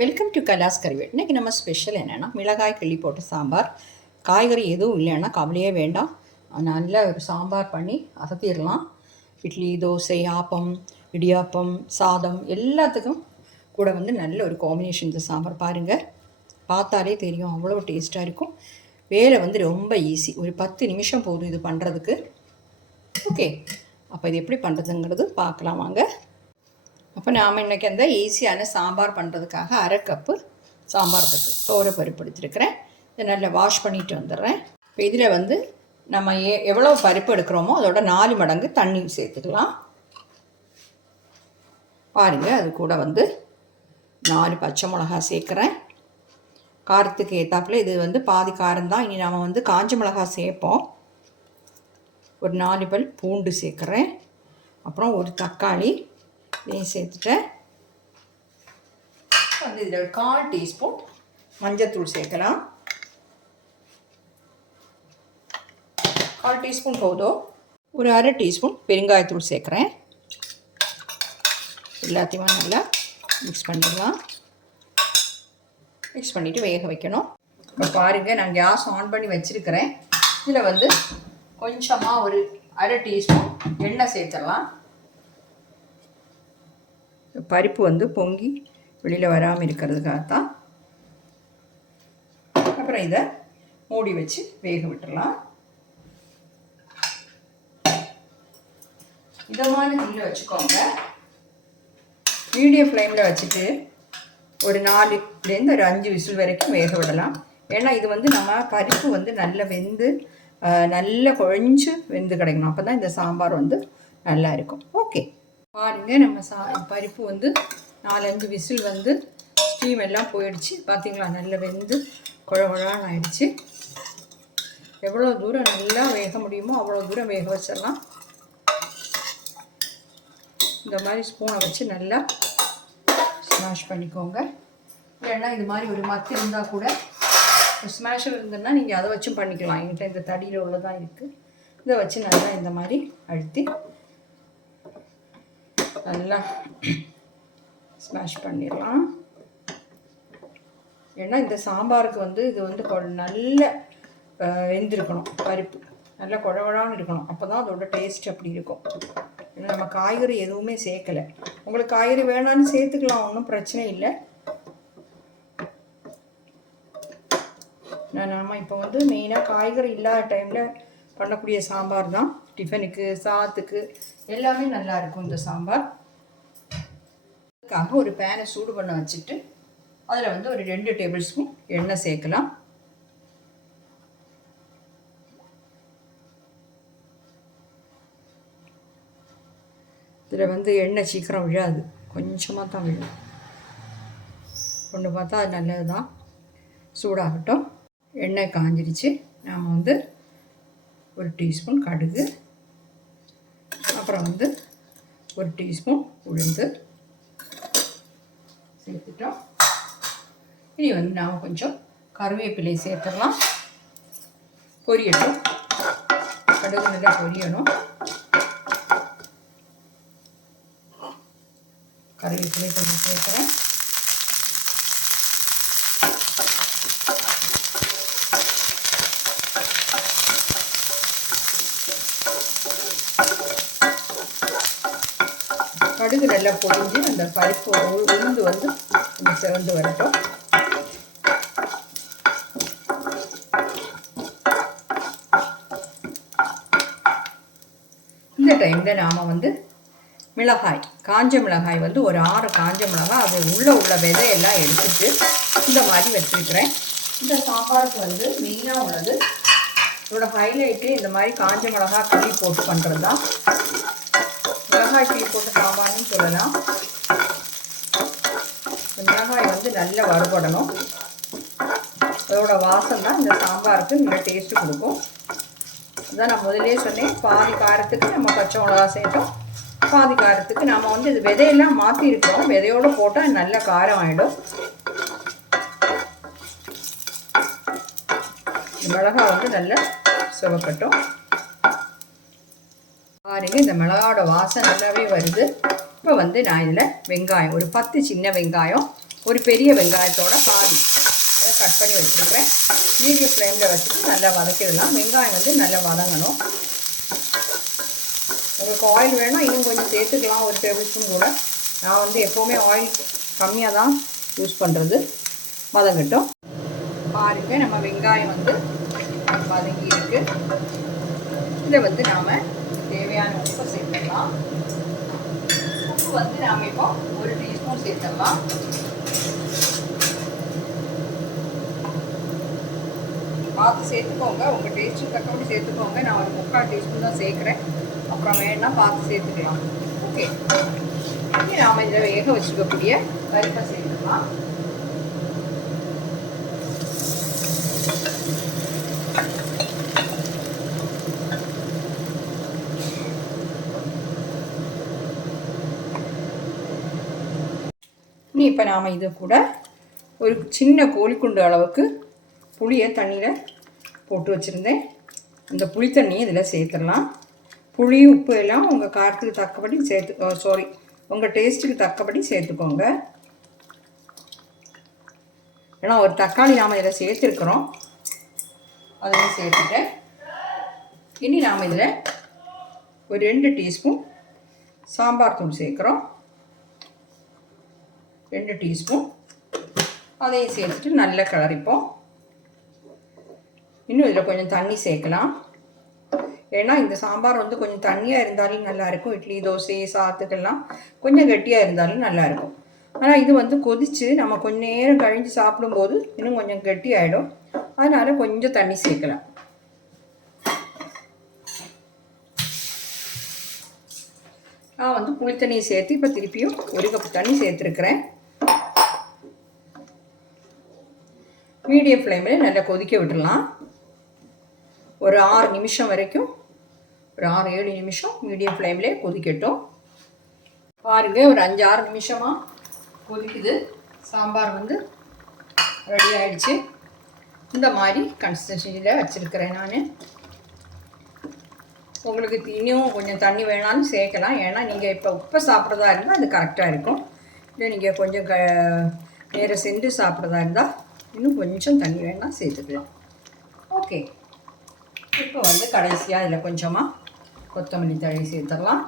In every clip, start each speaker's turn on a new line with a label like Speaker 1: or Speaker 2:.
Speaker 1: Welcome to கலாஸ் கறிவேட் இன்றைக்கி நம்ம special என்னென்னா மிளகாய் கிள்ளி போட்ட சாம்பார். காய்கறி எதுவும் இல்லைன்னா கவலையே வேண்டாம். நல்ல ஒரு சாம்பார் பண்ணி அசத்திடலாம். இட்லி தோசை ஆப்பம் இடியாப்பம் சாதம் எல்லாத்துக்கும் கூட வந்து நல்ல ஒரு காம்பினேஷன் இந்த சாம்பார் பாருங்கள் பார்த்தாலே தெரியும் அவ்வளோ டேஸ்ட்டாக இருக்கும். வேலை வந்து ரொம்ப ஈஸி ஒரு பத்து நிமிஷம் போதும் இது பண்ணுறதுக்கு ஓகே அப்போ இது எப்படி பண்ணுறதுங்கிறது பார்க்கலாம் வாங்க. அப்போ நாம் இன்றைக்கி அந்த ஈஸியான சாம்பார் பண்ணுறதுக்காக அரை கப்பு சாம்பார் பருப்பு தோரை பருப்பு எடுத்துருக்கிறேன் இதை நல்லா வாஷ் பண்ணிட்டு வந்துடுறேன். இப்போ இதில் வந்து நம்ம எ எவ்வளோ பருப்பு எடுக்கிறோமோ அதோட நாலு மடங்கு தண்ணி சேர்த்துக்கலாம். பாருங்கள் அது கூட வந்து நாலு பச்சை மிளகா சேர்க்குறேன். காரத்துக்கு ஏற்றாப்புல இது வந்து பாதி காரம் தான். இனி நாம் வந்து காஞ்ச மிளகா சேர்ப்போம். ஒரு நாலு பல் பூண்டு சேர்க்குறேன். அப்புறம் ஒரு தக்காளி இதையும் சேர்த்துட்டேன் வந்து இதில் ஒரு கால் டீஸ்பூன் மஞ்சத்தூள் சேர்க்கலாம். கால் டீஸ்பூன் போதும். ஒரு அரை டீஸ்பூன் பெருங்காயத்தூள் சேர்க்குறேன். எல்லாத்தையுமே நல்லா மிக்ஸ் பண்ணிடலாம். மிக்ஸ் பண்ணிவிட்டு வேக வைக்கணும். இப்போ பாருங்கள் நான் கேஸ் ஆன் பண்ணி வச்சுருக்கிறேன். இதில் வந்து கொஞ்சமாக ஒரு அரை டீஸ்பூன் எண்ணெய் சேர்த்துடலாம். பருப்பு வந்து பொங்கி வெளியில் வராமல் இருக்கிறதுக்காக தான் அப்புறம் இதை மூடி வச்சு வேக விட்டுடலாம் இதமான தீயில் வச்சுக்கோங்க. மீடியம் ஃப்ளேமில் வச்சுட்டு ஒரு நாலுலேருந்து ஒரு அஞ்சு விசில் வரைக்கும் வேக விடலாம். ஏன்னா இது வந்து நம்ம பருப்பு வந்து நல்லா வெந்து நல்லா குழஞ்சு வெந்து கிடைக்கணும். அப்போ தான் இந்த சாம்பார் வந்து நல்லா இருக்கும். ஓகே. பாருங்கள் நம்ம சா பருப்பு வந்து நாலஞ்சு விசில் வந்து ஸ்டீம் எல்லாம் போயிடுச்சு. பார்த்தீங்களா நல்லா வெந்து குழகுழான்னு ஆயிடுச்சு. எவ்வளோ தூரம் நல்லா வேக முடியுமோ அவ்வளோ தூரம் வேக வச்சிடலாம். இந்த மாதிரி ஸ்பூனை வச்சு நல்லா ஸ்மாஷ் பண்ணிக்கோங்க. இல்லைன்னா இது மாதிரி ஒரு மத்து இருந்தால் கூட ஸ்மாஷர் இருந்ததுன்னா நீங்கள் அதை வச்சும் பண்ணிக்கலாம். என்கிட்ட இந்த தடியில் உள்ளதான் இருக்குது இதை வச்சு நல்லா இந்த மாதிரி அழுத்தி நல்லா ஸ்மாஷ் பண்ணிடலாம். ஏன்னா இந்த சாம்பாருக்கு வந்து இது வந்து கொ- நல்ல வெந்திருக்கணும் பருப்பு. நல்லா குழகுழான்னு இருக்கணும். அப்போ தான் அதோட டேஸ்ட் அப்படி இருக்கும். ஏன்னா நம்ம காய்கறி எதுவுமே சேர்க்கலை. உங்களுக்கு காய்கறி வேணான்னு சேர்த்துக்கலாம் ஒன்றும் பிரச்சனை இல்லை. நான் நம்ம இப்போ வந்து மெயினாக காய்கறி இல்லாத டைமில் பண்ணக்கூடிய சாம்பார் தான். டிஃபனுக்கு சாத்துக்கு எல்லாமே நல்லா இருக்கும் இந்த சாம்பார். அதுக்காக ஒரு பேனை சூடு பண்ண வச்சுட்டு அதில் வந்து ஒரு ரெண்டு டேபிள் ஸ்பூன் எண்ணெய் சேர்க்கலாம். இதில் வந்து எண்ணெய் சீக்கிரம் விழாது. கொஞ்சமாக தான் விழும். ஒன்று பார்த்தா அது நல்லது தான் சூடாகட்டும். எண்ணெய் காஞ்சிருச்சு. நாம் வந்து ஒரு டீஸ்பூன் கடுகு அப்புறம் வந்து ஒரு டீஸ்பூன் உளுந்து சேர்த்துட்டோம். இனி வந்து நாம் கொஞ்சம் கருவேப்பிலை சேர்த்துடலாம். பொரியட்டும். கடுகு நல்லா பொரியணும். கருவேப்பிலை கொஞ்சம் சேர்க்குறேன். கடுகு நல்லா பொழிஞ்சு அந்த பருப்பு உளுந்து வந்து சிறந்து வரட்டும். இந்த டைமில் நாம் வந்து மிளகாய் காஞ்ச மிளகாய் வந்து ஒரு ஆறு காஞ்ச மிளகாய் அது உள்ளே உள்ள விதையெல்லாம் எடுத்துட்டு இந்த மாதிரி வச்சுருக்கிறேன். இந்த சாம்பாருக்கு வந்து மெயினாக உள்ளது. இதோட ஹைலைட்டு இந்த மாதிரி காஞ்ச மிளகாய் கிள்ளி போட்டு பண்ணுறது தான் மிளகாய் கிள்ளி போட்டு சாம்பார்னு சொல்லலாம். இந்த மிளகாய் வந்து நல்லா வறுபடணும். அதோட வாசம் தான் இந்த சாம்பாருக்கு நல்ல டேஸ்ட்டு கொடுக்கும். அதான் நான் முதலே சொன்னேன் பாதி காரத்துக்கு நம்ம பச்சை மிளகா சேர்த்தோம். பாதி காரத்துக்கு நாம் வந்து இது விதையெல்லாம் மாற்றிருக்கோம் விதையோடு போட்டால் நல்ல காரம் ஆகிடும் மிளகாய் மிளகா வந்து நல்லா சுவக்கட்டும் பாருங்க இந்த மிளகாவோட வாசம் நல்லாவே வருது. இப்போ வந்து நான் இதில் வெங்காயம் ஒரு பத்து சின்ன வெங்காயம் ஒரு பெரிய வெங்காயத்தோட பாதி அதை கட் பண்ணி வச்சுருக்கிறேன். மீடியம் ஃப்ளேமில் வச்சுட்டு நல்லா வதக்கிடலாம். வெங்காயம் வந்து நல்லா வதங்கணும். உங்களுக்கு ஆயில் வேணால் இன்னும் கொஞ்சம் சேர்த்துக்கலாம் ஒரு டேபிள் ஸ்பூன் கூட. நான் வந்து எப்போவுமே ஆயில் கம்மியாக தான் யூஸ் பண்ணுறது வதங்கட்டும். பாருங்கள் நம்ம வெங்காயம் வந்து வதங்கி இருக்குது இதை வந்து நாம் தேவையான உப்பு சேர்த்துக்கலாம் உப்பு வந்து நாம் இப்போ ஒரு டீஸ்பூன் சேர்த்துடலாம் பார்த்து சேர்த்துக்கோங்க. உங்கள் டேஸ்ட்டுக்கு தக்கபடி சேர்த்துக்கோங்க. நான் ஒரு முக்கால் டீஸ்பூன் தான் சேர்க்குறேன். அப்புறம் வேணால் பார்த்து சேர்த்துக்கலாம். ஓகே இனி நாம் இதில் வேக வச்சுக்கக்கூடிய பருப்பை சேர்த்துக்கலாம். இனி இப்போ நாம் இது கூட ஒரு சின்ன கோழிக்குண்டு அளவுக்கு புளியை தண்ணியில் போட்டு வச்சுருந்தேன். அந்த புளி தண்ணியை இதில் சேர்த்துடலாம். புளி உப்பு எல்லாம் உங்கள் காரத்துக்கு தக்கபடி சேர்த்து சாரி உங்கள் டேஸ்ட்டுக்கு தக்கபடி சேர்த்துக்கோங்க. ஏன்னா ஒரு தக்காளி நாம் இதில் சேர்த்துருக்குறோம். அதையும் சேர்த்துட்டேன். இனி நாம் இதில் ஒரு ரெண்டு டீஸ்பூன் சாம்பார் தூள் சேர்க்குறோம். ரெண்டு டீஸ்பூன். அதையும் சேர்த்துட்டு நல்லா கிளறிப்போம். இன்னும் இதில் கொஞ்சம் தண்ணி சேர்க்கலாம். ஏன்னா இந்த சாம்பார் வந்து கொஞ்சம் தண்ணியாக இருந்தாலும் நல்லாயிருக்கும். இட்லி தோசை சாத்துக்கெல்லாம் கொஞ்சம் கெட்டியாக இருந்தாலும் நல்லாயிருக்கும். ஆனால் இது வந்து கொதித்து நம்ம கொஞ்சம் நேரம் கழிஞ்சு சாப்பிடும்போது இன்னும் கொஞ்சம் கெட்டி ஆகிடும் அதனால் கொஞ்சம் தண்ணி சேர்க்கலாம். நான் வந்து புளி தண்ணியை சேர்த்து இப்போ திருப்பியும் ஒரு கப் தண்ணி சேர்த்துருக்குறேன். மீடியம் ஃப்ளேமில் நல்லா கொதிக்க விட்டுடலாம். ஒரு ஆறு நிமிஷம் வரைக்கும் ஒரு ஆறு ஏழு நிமிஷம் மீடியம் ஃப்ளேம்லேயே கொதிக்கட்டும். பாருங்கள் ஒரு அஞ்சு ஆறு நிமிஷமாக கொதிக்குது. சாம்பார் வந்து ரெடி ஆயிடுச்சு. இந்த மாதிரி கன்சிஸ்டன்சியில் வச்சுருக்கிறேன் நான். உங்களுக்கு இன்னும் கொஞ்சம் தண்ணி வேணாலும் சேர்க்கலாம். ஏன்னா நீங்கள் இப்போ உப்பை சாப்பிட்றதா இருந்தால் அது கரெக்டாக இருக்கும். இல்லை நீங்கள் கொஞ்சம் க நேரம் சென்று சாப்பிட்றதா இருந்தால் இன்னும் கொஞ்சம் தண்ணி வேணால் சேர்த்துக்கலாம். ஓகே இப்போ வந்து கடைசியாக இதில் கொஞ்சமாக கொத்தமல்லி தழை சேர்த்துடலாம்.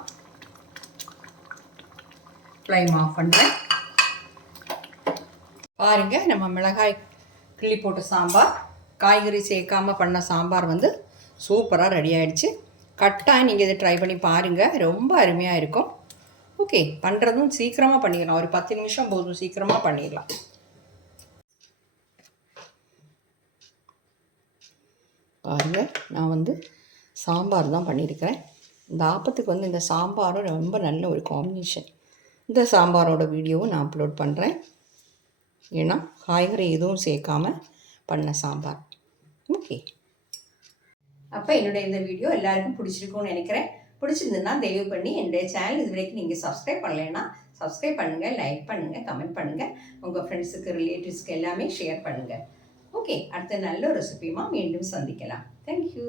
Speaker 1: ஃப்ளைம் ஆஃப் பண்ணுறேன் பாருங்கள் நம்ம மிளகாய் கிள்ளி போட்ட சாம்பார் காய்கறி சேர்க்காமல் பண்ண சாம்பார் வந்து சூப்பராக ரெடி ஆகிடுச்சு கட்டாயம் நீங்கள் இதை ட்ரை பண்ணி பாருங்கள் ரொம்ப அருமையாக இருக்கும். ஓகே பண்ணுறதும் சீக்கிரமாக பண்ணிடலாம். ஒரு பத்து நிமிஷம் போதும் சீக்கிரமாக பண்ணிடலாம். பாருங்கள் நான் வந்து சாம்பார் தான் பண்ணியிருக்கிறேன். இந்த ஆப்பத்துக்கு வந்து இந்த சாம்பாரும் ரொம்ப நல்ல ஒரு காம்பினேஷன் இந்த சாம்பாரோட வீடியோவும் நான் அப்லோட் பண்ணுறேன் ஏன்னா காய்கறி எதுவும் சேர்க்காமல் பண்ண சாம்பார். ஓகே அப்போ என்னுடைய இந்த வீடியோ எல்லாருக்கும் பிடிச்சிருக்கும்னு நினைக்கிறேன். பிடிச்சிருந்ததுன்னா தயவு பண்ணி என்னுடைய சேனல் இது வரைக்கும் நீங்கள் சப்ஸ்கிரைப் பண்ணலைன்னா சப்ஸ்கிரைப் பண்ணுங்கள் லைக் பண்ணுங்கள் கமெண்ட் பண்ணுங்கள் உங்கள் ஃப்ரெண்ட்ஸுக்கு ரிலேட்டிவ்ஸ்க்கு எல்லாமே ஷேர் பண்ணுங்கள் ஓகே அடுத்த நல்ல ரெசிபியுமா மீண்டும் சந்திக்கலாம். தேங்க்யூ